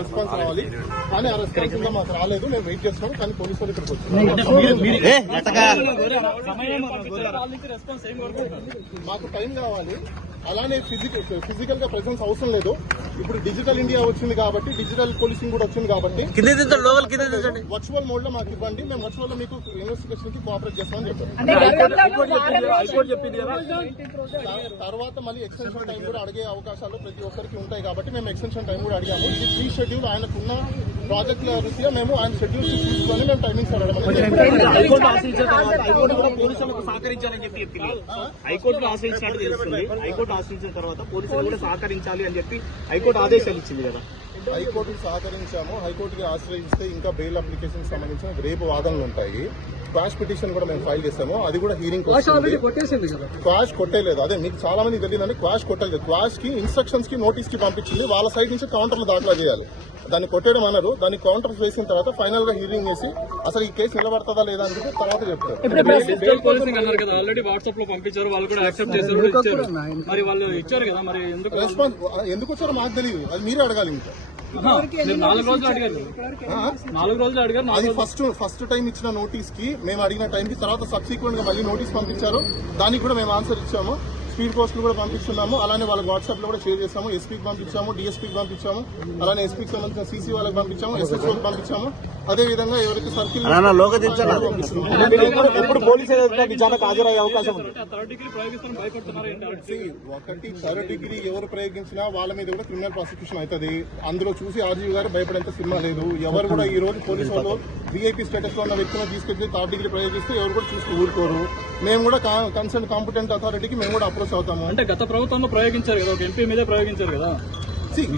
Response రావాలి. కానీ ఆ రెస్పాన్స్ ఇంకా మాకు రాలేదు. మేము వెయిట్ చేస్తున్నాం కానీ పోలీసు వాళ్ళు ఇక్కడికి వచ్చారు మాకు టైం కావాలి. అలానే ఫిజికల్ ఫిజికల్గా ప్రెసెన్స్ అవసరం లేదు. ఇప్పుడు డిజిటల్ ఇండియా వచ్చింది కాబట్టి డిజిటల్ పోలీసింగ్ కూడా వచ్చింది కాబట్టి కింద దించండి లోకల్ కింద దించండి వర్చువల్ మోడ్లో మాకు ఇవ్వండి. మేము వర్చువల్లో మీకు ఇన్వెస్టిగేషన్కి కోఆపరేట్ చేస్తామని చెప్పారు. తర్వాత మళ్ళీ ఎక్స్టెన్షన్ టైం కూడా అడిగే అవకాశాలు ప్రతి ఒక్కరికి ఉంటాయి కాబట్టి మేము ఎక్స్టెన్షన్ టైం కూడా అడిగాము. షెడ్యూల్ ఆయనకున్న ప్రాజెక్టుల రీత్యా మేము ఆయన షెడ్యూల్ తీసుకొని మేము టైమింగ్స్ హైకోర్టు ఆశ్రయించిన తర్వాత హైకోర్టు కూడా పోలీసులకు సహకరించాలని చెప్పి చెప్పింది. హైకోర్టులో ఆశ్రయించినట్టు తెలుస్తుంది. హైకోర్టు ఆశ్రయించిన తర్వాత పోలీసులు కూడా సహకరించాలి అని చెప్పి హైకోర్టు ఆదేశాలు ఇచ్చింది కదా. హైకోర్టుకు సహకరించాము. హైకోర్టుకి ఆశ్రయిస్తే ఇంకా బెయిల్ అప్లికేషన్ సంబంధించిన రేపు వాదనలు ఉంటాయి. క్వాష్ పిటిషన్ కూడా మేము ఫైల్ చేస్తాము అది కూడా హీరింగ్ క్వాష్ కొట్టేలేదు. అదే మీకు చాలా మంది తెలియదండి. క్వాష్ కొట్టలేదు. క్వాష్కి ఇన్స్ట్రక్షన్స్కి నోటీస్కి పంపించింది. వాళ్ళ సైడ్ నుంచి కౌంటర్లు దాఖలా చేయాలి. దాన్ని కొట్టేయడం అన్నారు దాన్ని కౌంటర్స్ వేసిన తర్వాత ఫైనల్గా హీరింగ్ చేసి అసలు ఈ కేసు నిలబడతాదా లేదా అని చెప్పి తర్వాత చెప్తారు. డిజిటల్ పోలీసింగ్ అన్నారు కదా ఆల్రెడీ వాట్సాప్లో పంపించారు వాళ్ళు కూడా యాక్సెప్ట్ చేశారు కూడా ఇచ్చారు. మరి వాళ్ళు ఇచ్చారు కదా మరి ఎందుకు రెస్పాన్స్ ఎందుకు వచ్చారో మాకు తెలియదు అది మీరే అడగాలి ఇంకా. ఆహా, మీరు నాలుగు రోజులు అడిగారు. నాలుగు రోజులు అడిగారు నాలుగు అది ఫస్ట్ ఫస్ట్ టైం ఇచ్చిన నోటీస్కి మేము అడిగిన టైం కి తర్వాత సబ్సిక్వెంట్గా మళ్ళీ నోటీస్ పంపించారు. దానికి కూడా మేము ఆన్సర్ ఇచ్చాము. స్పీడ్ పోస్టులు కూడా పంపిస్తున్నాము. అలానే వాళ్ళకి వాట్సాప్లో కూడా షేర్ చేస్తాము. ఎస్పీకి పంపించాము డిఎస్పీకి పంపించాము అలానే ఎస్పీకి సంబంధించిన సీసీ వాళ్ళకి పంపించాము ఎస్ఎస్ఓకి పంపించాము. అదే విధంగా ఎవరికి సర్కిల్ ఎప్పుడు విచారణకు హాజరయ్యే అవకాశం ఉంది? ఒకటి థర్డ్ డిగ్రీ ఎవరు ప్రయోగించినా వాళ్ళ మీద కూడా క్రిమినల్ ప్రాసిక్యూషన్ అవుతుంది. అందులో చూసి ఆర్జీవి గారు భయపడేంత సినిమా లేదు. ఎవరు కూడా ఈ రోజు పోలీసు వాళ్ళు వీఐపీ స్టేటస్లో ఉన్న వ్యక్తులను తీసుకెళ్ళి థర్డ్ డిగ్రీ ప్రయోగిస్తే ఎవరు కూడా చూసి ఊరుకోరు. మేము కూడా కన్సర్న్ కాంపిటెంట్ అథారిటీకి మేము కూడా అప్రోచ్ అవుతాము. అంటే గత ప్రభుత్వంలో ప్రయోగించారు కదా ఒక ఎంపీ మీదే ప్రయోగించారు కదా?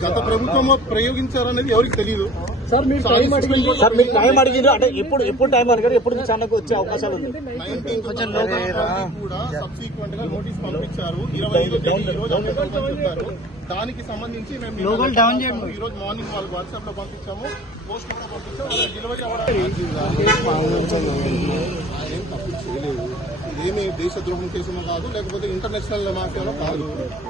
గత ప్రభుత్వం ప్రయోగించారనేది ఎవరికి తెలియదు సార్ మీరు టైం అడిగింది. సార్ మీరు టైం అడిగిండ్రు. అంటే ఎప్పుడు ఎప్పుడు టైం అడిగారు. ఎప్పుడు విచారణకు వచ్చే అవకాశాలు ఉంది. దానికి సంబంధించి మేము. ఈ రోజు మార్నింగ్ వాళ్ళకి వాట్సాప్లో పంపించాము. పోస్ట్ కూడా పంపించాము. డెలివరీ అవ్వడానికి ఏం తప్పు చేయలేదు. ఇదేమి దేశద్రోహం కేసులో కాదు లేకపోతే ఇంటర్నేషనల్ మాఫియాలో కాదు.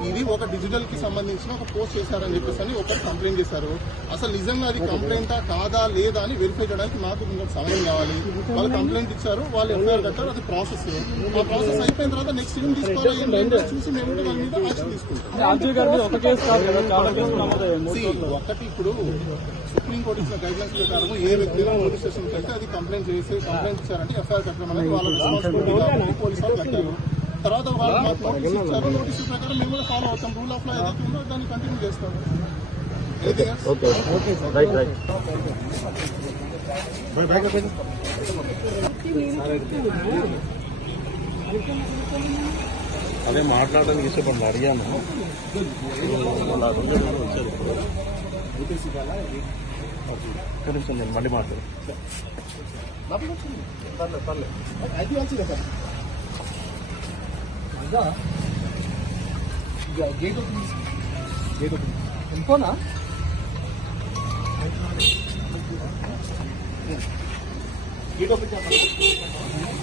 ఇది ఒక డిజిటల్కి సంబంధించిన ఒక పోస్ట్ చేశారని చెప్పేసి అని ఒకరు కంప్లైంట్ చేశారు. అసలు నిజంగా అది కంప్లైంటా కాదా లేదా అని వెరిఫై చేయడానికి మాకు ఇంకా సమయం కావాలి. వాళ్ళు కంప్లైంట్ ఇచ్చారు వాళ్ళు ఎఫ్ఐఆర్ కట్టారు అది ప్రాసెస్ ఆ ప్రాసెస్ అయిపోయిన తర్వాత నెక్స్ట్ ఏం తీసుకోవాలి చూసి మేము దాని మీద యాక్షన్ తీసుకుంటాం. ఒకటి ఇప్పుడు సుప్రీంకోర్టు ఇచ్చిన గైడ్ లైన్స్ ప్రకారం ఏ వ్యక్తి పోలీస్ స్టేషన్కి వెళ్తే అది కంప్లైంట్ చేసి కంప్లైంట్ ఇచ్చారంటే ఎఫ్ఐఆర్ కట్టడం అనేది వాళ్ళ రెస్పాన్సిబిలిటీ కాబట్టి పోలీసు వాళ్ళు కట్టారు. తర్వాత వాళ్ళు మాకు నోటీస్ ఇచ్చారు. నోటీస్ ప్రకారం మేము కూడా ఫాలో అవుతాం. రూల్ ఆఫ్ లా ఏదైతే ఉందో దాన్ని కంటిన్యూ చేస్తాం Anything else? Okay. Right right అదే మాట్లాడడానికి ఇష్టపడి అడిగాను. కనీసం నేను మళ్ళీ మాట్లాడు పర్లేదు, పర్లేదు. అది మంచిదే sir gate open gate open ఇంకోనా? Gate open చేస్తాను